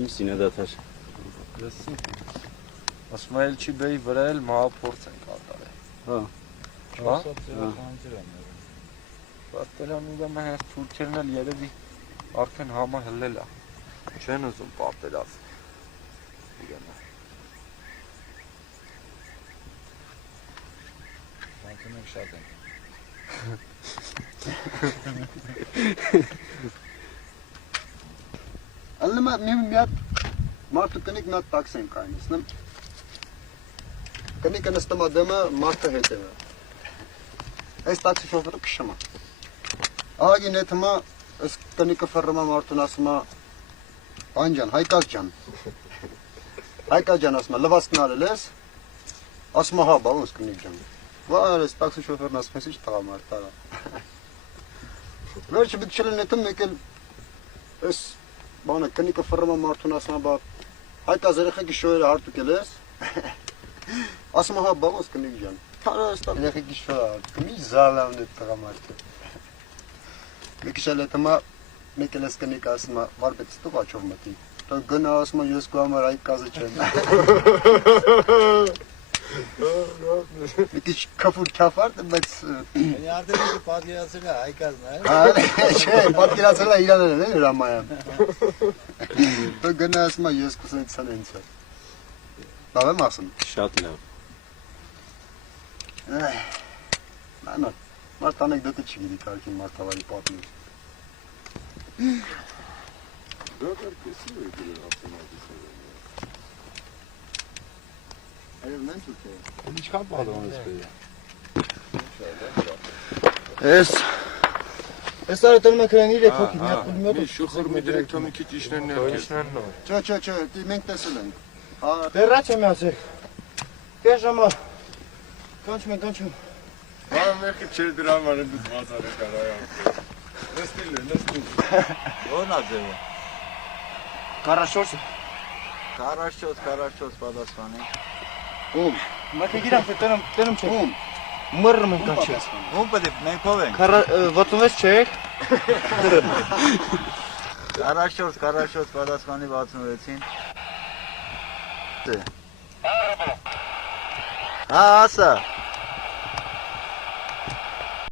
Ինչ սինադաթար։ Ասմայել չի բեի վրա էլ մահապորց են կատարել։ Հա։ Հա։ Պատերան ուզում է հենց թուրքերն էլ երևի արդեն համը հլել է։ Չեն ուզում պատերազմ։ Անկյունենք շատ ենք։ Ալնեմա մի հատ մարդու կնիկ մի հատ տաքս են կայնեցնեմ։ Կնիկը նստում է դեմը, մարդը հետևը։ Այս տաքսի շոֆերը քշում է։ Ահագին հետմա այս կնիկը ֆռռում է մարդուն ասում է «Ան ջան, Հայկազ ջան»։ Հայկազ ջան ասում է «Լվացքն արել ես»։ Ասում է «Հա, բա ոնց կնիկ ջան»։ Վայ, այս տաքսի շոֆերն ասում է «Ինչ տղամարդ արա»։ Վերջը բիտ չլեն հետը մեկ էլ այս բանը կնիկը ֆռռում է մարդուն ասում է «Բա Հայկազ երեխեքի շոյերը հարտուկել ես»։ Ասում է «Հա, բա ոնց կնիկ ջան»։ Թարը ստա երեխեքի շոյը հարտուկում, ինչ զալավն է տղամարդը։ Մի քիչ էլ հետո մեկ էլ այս կնիկը ասում է «Վարպետ, ստու աչով մտի»։ Դա գնա ասում է «Ես քո համար Հայկազը չեմ»։ Մի քիչ քֆուր քաֆարդ, բայց Այն արդեն պատկերացել է Հայկազն է։ Չէ, պատկերացել է իրանն է հրամայան։ Դա գնա ասում է «Ես քուսենց ցանենց է»։ Լավ եմ ասում։ Շատ լավ։ Նա մարդ անեկդոտը չգիտի կարգին մարդավարի պատմում։ Դա կարգեսի է դրել ասում Այո, նենց ու թե։ Ինչքան պատոն ես բերել։ Այս արը տնում եք իրեն 3 հոգի, մի հատ պուլմյոտ։ Մի շուխր մի դիրեկտո մի քիչ իշներն ներկես։ Չէ, մենք տեսել ենք։ Դեռ չեմ ասել։ Կես ժամա։ Կանչում։ Բարը մեկը չէր դրա համար ընդուս բազար է կարայան։ Նստիլ։ Ո՞րն է ձևը։ 44-ը։ 44 պատասխանի։ Ում։ Մակը գիրամ տենում չէ։ Ում։ Մռռում են կանչել։ Ում պետք է մենք ով ենք։ 66 չէ։ 44 պատասխանի 66-ին։ Հա, ասա։